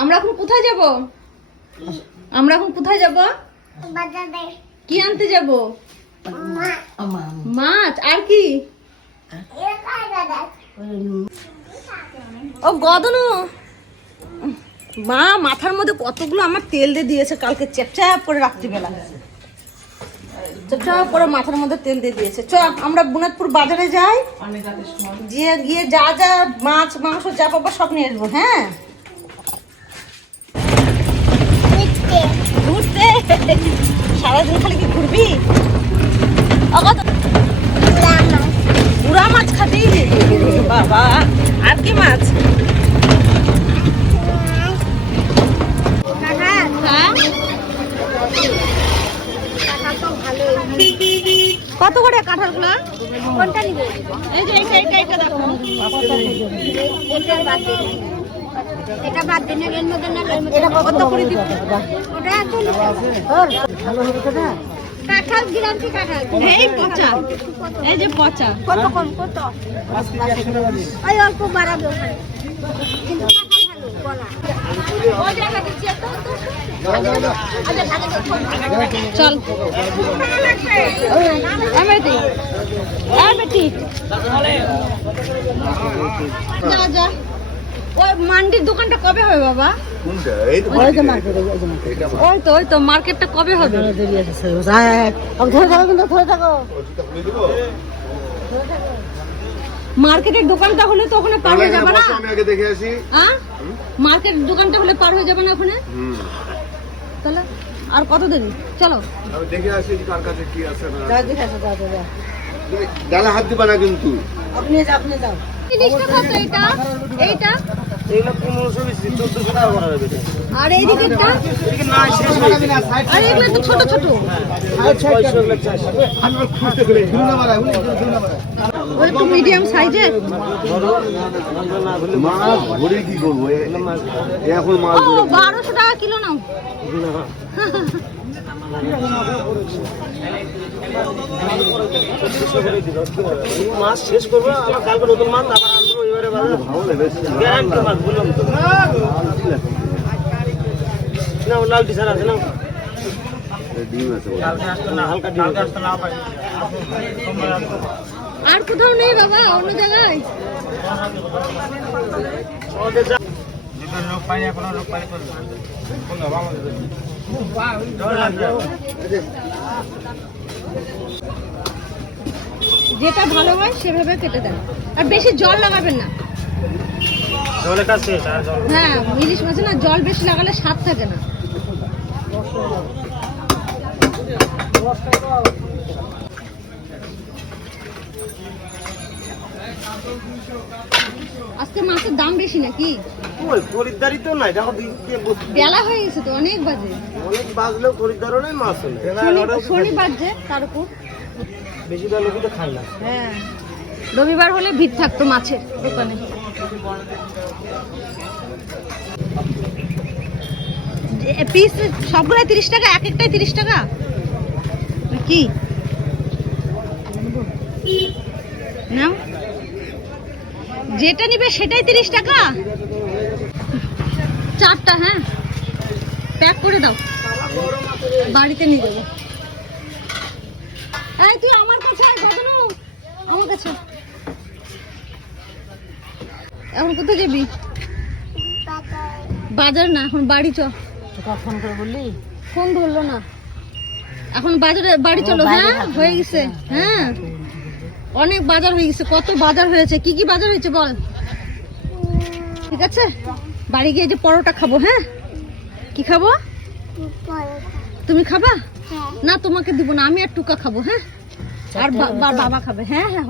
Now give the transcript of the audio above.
আমরা এখন কোথায় যাব? আমরা এখন কোথায় যাব? বাজারে। কি আনতে যাব? মাছ। আর কি? ও গদনু! মা মাথার মধ্যে কতগুলো আমার তেল দিয়ে দিয়েছে কালকে। চ্যাপচাপ করে রাত্রিবেলা। চ্যাপচাপ করে মাথার মধ্যে তেল দিয়ে দিয়েছে। চ আমরা বুনাদপুর বাজারে যাই। গিয়ে গিয়ে যা যা মাছ মাংস যা পাবো সব নিয়ে আসব হ্যাঁ? ঘুরতে সারাদিন খালি কি ঘুরবি? লামা মাছ খাবি? বাবা আর কি মাছ? কত করে কাঁঠালগুলো? কোনটা নিবে? এই যে এইটা এইটা দেখো। এটা বাদ দে এটা বাদ দে না এর মধ্যে না এর মধ্যে এটা কত করে দিব? ওটা চল্লিশ টাকা কাঁঠাল গিরান্তি কাঁঠাল। এই পচা। এই যে পচা। কত কম কত? ওই অল্প বাড়াবে। ওখানে কিন্তু ভালো চল। যা যা। ওই মান্ডির দোকানটা কবে হবে বাবা? কোনটা? এই তো এটা ওই তো ওই তো মার্কেটটা কবে হবে? ওটা খুলে দেবো? মার্কেটের দোকানটা হলে তো ওখানে পার হয়ে যাবে না? আমি আগে দেখে আসি। হ্যাঁ মার্কেট দোকানটা হলে পার হয়ে যাবে না ওখানে? তাহলে আর কত দেরি? চলো। আমি দেখে আসি কার কাছে কি আছে না গালে হাত দিবা না কিন্তু। জিনিসটা কত এটা? এইটা? আর এই আর এগুলো তো ছোট ছোট। একটু মিডিয়াম সাইজের মাছ ধরে কি করব? এ- এ এখন মাছ বারোশো টাকা কিলো নাও। মাছ শেষ করব আবার কালকে নতুন মাছ আবার আনব এবারে গ্যারান্টি মাছ বললাম তো। না ও লাল টিশার আছে না? আর কোথাও নেই বাবা অন্য জায়গায়। রোগ পাই এখন রোগ পাই যেটা ভালো হয় সেভাবে কেটে দেন। আর বেশি জল লাগাবেন না। হ্যাঁ ইলিশ মাছে না জল বেশি লাগালে স্বাদ থাকে না। আজকে মাছের দাম বেশি নাকি? ওই খরিদ্দারি তো নাই দেখো বেলা হয়ে গেছে তো অনেক বাজে। অনেক বাজলেও খরিদ্দারও নাই মাছ শনি- তার উপর। বেশিরভাগ লোকই তো খায় না। হ্যাঁ। রবিবার হলে ভিড় থাকতো মাছের দোকানে। পিস সবগুলাই তিরিশ টাকা? এক একটাই তিরিশ টাকা? কি? নাও। যেটা নিবে সেটাই তিরিশ টাকা? চারটা হ্যাঁ। প্যাক করে দাও। বাড়িতে নিয়ে যাব। এই তুই আমার কাছে আয় গদনু আমার কাছে এখন কোথায় যাবি? বাজার না এখন বাড়ি চ। ফোন করে বললি? ফোন ধরলো না। এখন বাজারে বাড়ি চলো হ্যাঁ? হয়ে গেছে হ্যাঁ? অনেক বাজার হয়ে গেছে কত বাজার হয়েছে কি কি বাজার হয়েছে বল। ঠিক আছে? বাড়ি গিয়ে যে পরোটা খাব হ্যাঁ? কি খাব? তুমি খাবা? না তোমাকে দিব না, আমি আর টুকা খাব হ্যাঁ? আর বা- বা- বাবা খাবে। হ্যাঁ হ্যাঁ হয়ে